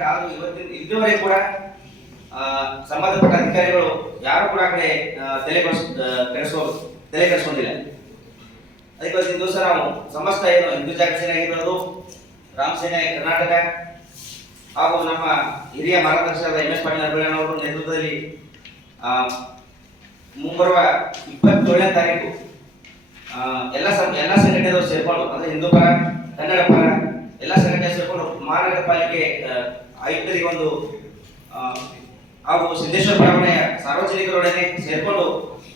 ಕೊಟ್ಟಿದ್ದಾರೆ ಆದ್ರೂ ಇವತ್ತಿನ ಇದುವರೆಗೆ ಕೂಡ ಸಂಬಂಧಪಟ್ಟ ಅಧಿಕಾರಿಗಳು ಯಾರು ಕೂಡ ಕಡೆ ತಲೆ ಕೆಡಿಸ್ ತಲೆ ಕೆಡಿಸ್ಕೊಂಡಿಲ್ಲ. ಅದಕ್ಕೆ ಇವತ್ತಿನ ದಿವಸ ನಾವು ಸಮಸ್ತ ಏನು ಹಿಂದೂ ಜಾತಿ ಸೇನೆ ಆಗಿರ್ಬೋದು ರಾಮ್ ಸೇನೆ, ಕರ್ನಾಟಕ, ಹಾಗೂ ನಮ್ಮ ಹಿರಿಯ ಮಾರ್ಗದರ್ಶಕರಾದ ಎಂ ಎಸ್ ಪಾಟೀಲ್ ಅವರ ನೇತೃತ್ವದಲ್ಲಿ ಮುಂಬರುವ ಇಪ್ಪತ್ತೇಳನೇ ತಾರೀಕು ಎಲ್ಲ ಎಲ್ಲ ಸಂಘಟನೆಗಳು ಸೇರ್ಕೊಂಡು, ಅಂದ್ರೆ ಹಿಂದೂ ಪರ, ಕನ್ನಡ ಪರ, ಎಲ್ಲ ಸಂಘಟನೆ ಸೇರ್ಕೊಂಡು ಮಹಾನಗರ ಪಾಲಿಕೆ ಆಯುಕ್ತರಿಗೆ ಒಂದು ಹಾಗೂ ಸಿದ್ದೇಶ್ವರ ಬಡಾವಣೆಯ ಸಾರ್ವಜನಿಕರೊಡನೆ ಸೇರ್ಕೊಂಡು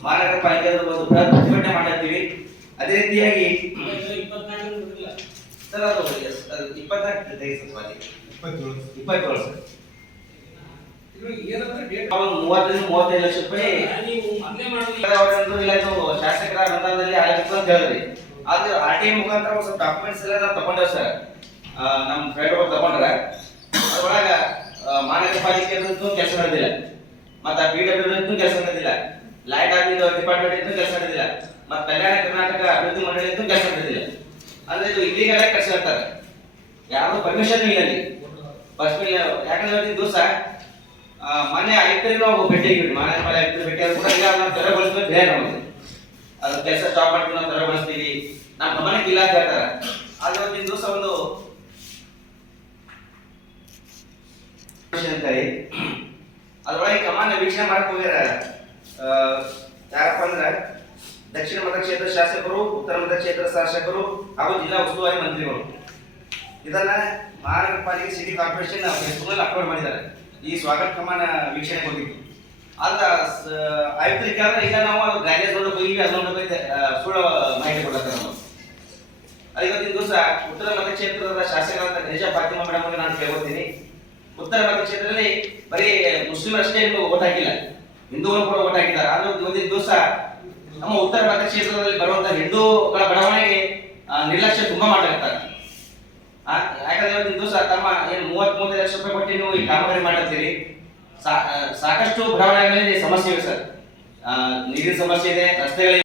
ಮಾರಾಟ ಪಾಲಿಕೆ ಒಂದು ಬೃಹತ್ ಪ್ರತಿಭಟನೆ ಮಾಡಿರ್ತೀವಿ. ಅದೇ ರೀತಿಯಾಗಿ ಸರ್, ಅದು. ಇಪ್ಪತ್ತೇಳು. ಮೂವತ್ತರಿಂದ ಮೂವತ್ತೈದು ಲಕ್ಷ ರೂಪಾಯಿ ಇಲ್ಲ, ಇದು ಶಾಸಕರ ಅಂತ ಆದ್ರೆ ಆರ್ ಟಿ ಐ ಮುಖಾಂತರ ಡಾಕ್ಯುಮೆಂಟ್ಸ್ ಎಲ್ಲ ನಾವು ಸರ್. ನಮ್ಮ ಫ್ರೆಂಡ್ ತಗೊಂಡ್ರ. ಅದ್ರೊಳಗ ಮಹಾನಗರ ಪಾಲಿಕೆ ಕೆಲಸ ನಡೆದಿಲ್ಲ. ಮತ್ತ ಪಿ ಡಬ್ಲ್ಯೂ ಕೆಲಸ ನಡೆದಿಲ್ಲ. ಲೈಟ್ ಆಗಿದ್ದು ಡಿಪಾರ್ಟ್ಮೆಂಟ್ ಇದ್ದು ಕೆಲಸ ನಡೆದಿಲ್ಲ. ಮತ್ತೆ ಕಲ್ಯಾಣ ಕರ್ನಾಟಕ ಅಭಿವೃದ್ಧಿ ಮಂಡಳಿ ಇದ್ದು ಕೆಲಸ ನಡೆದಿಲ್ಲ. ಅಂದ್ರೆ ಇದು ಇಲ್ಲಿಗೆಲ್ಲ ಕೆಲಸ ಇರ್ತಾರೆ. ಯಾರು ಪರ್ಮಿಷನ್ ಇಲ್ಲ ಅಲ್ಲಿ. ಫಸ್ಟ್ ಯಾಕಂದ್ರೆ ದಿವಸ ಮನೆ ಆಯುಕ್ತರಿಗೆ ನಾವು ಭೇಟಿ ಆಗಿಬಿಟ್ಟು ಮಹಾನಗರ ಪಾಲಿಕೆ ಆಯುಕ್ತರು ಭೇಟಿ ಆದ್ರೂ ಕೂಡ ಇಲ್ಲ, ನಾವು ಬೇರೆ ನಮಗೆ ಅದು ಕೆಲಸ ಸ್ಟಾಪ್ ಮಾಡ್ತೀವಿ ನಾವು ತೆರವುಗೊಳಿಸ್ತೀವಿ. ನಮ್ಮ ಗಮನಕ್ಕೆ ಇಲ್ಲ ಅಂತ ಹೇಳ್ತಾರೆ. ಆದ್ರೆ ಒಂದು ದಿವಸ ಒಂದು ಅಂತಾರೆ ಅದ್ರೊಳಗೆ ಕಮಾನ ವೀಕ್ಷಣೆ ಮಾಡಕ್ ಹೋಗ್ಯಾರ ಯಾರಪ್ಪ ಅಂದ್ರೆ ದಕ್ಷಿಣ ಮತಕ್ಷೇತ್ರ ಶಾಸಕರು, ಉತ್ತರ ಮತಕ್ಷೇತ್ರ ಶಾಸಕರು ಹಾಗೂ ಜಿಲ್ಲಾ ಉಸ್ತುವಾರಿ ಮಂತ್ರಿಗಳು. ಇದನ್ನ ಮಹಾನಗರ ಪಾಲಿಕೆ ಸಿಟಿ ಕಾರ್ಪೊರೇಷನ್ ಫೇಸ್ಬುಕ್ ಅಪ್ಲೋಡ್ ಮಾಡಿದ್ದಾರೆ. ಈ ಸ್ವಾಗತ ಕಮಾನ ವೀಕ್ಷಣೆ ಕೊಟ್ಟಿದ್ದು. ಆದ್ರ ಸ- ಆಯುಕ್ತರಿಗೆ ಆದ್ರೆ ಈಗ ನಾವು ಅದು ಗ್ರಾಜುಯೇಟ್ ಹೋಗಿ ಅದೊಂದು ಬಗ್ಗೆ ಸುಳ್ಳು ಮಾಹಿತಿ ಕೊಡ್ತಾರೆ ನಾವು ಅದು ಇವತ್ತಿನ ದಿವಸ ಉತ್ತರ ಮತಕ್ಷೇತ್ರದ ಶಾಸಕರಾದ ಗಣೇಶ ಫಾತಿಮಾ ಮೇಡಮ್ ನಾನು ಕೇಳ್ಕೊತೀನಿ ಉತ್ತರ ಮತಕ್ಷೇತ್ರದಲ್ಲಿ ಬರೀ ಮುಸ್ಲಿಮರಷ್ಟೇ ಓಟ್ ಹಾಕಿಲ್ಲ. ಹಿಂದೂಗಳು ಕೂಡ ಓಟ್ ಹಾಕಿದ್ದಾರೆ. ಆದ್ರೆ ಒಂದಿನ ದಿವಸ ನಮ್ಮ ಉತ್ತರ ಕನ್ನಡ ಕ್ಷೇತ್ರದಲ್ಲಿ ಬರುವಂತಹ ಹಿಂದೂಗಳ ಬಡಾವಣೆಗೆ ನಿರ್ಲಕ್ಷ್ಯ ತುಂಬಾ ಮಾಡಿರ್ತಾರೆ ಯಾಕಂದ್ರೆ ಒಂದು ದಿವಸ ತಮ್ಮ ಏನು ಮೂವತ್ತ್ ಮೂವತ್ತೈದು ಲಕ್ಷ ರೂಪಾಯಿ ಕೊಟ್ಟು ನೀವು ಈ ಕಾಮಗಾರಿ ಮಾಡಿರ್ತೀರಿ. ಸಾಕಷ್ಟು ಬಡಾವಣೆಗಳಲ್ಲಿ ಸಮಸ್ಯೆ ಇದೆ ಸರ್. ನೀರಿನ ಸಮಸ್ಯೆ ಇದೆ ರಸ್ತೆಗಳಿಗೆ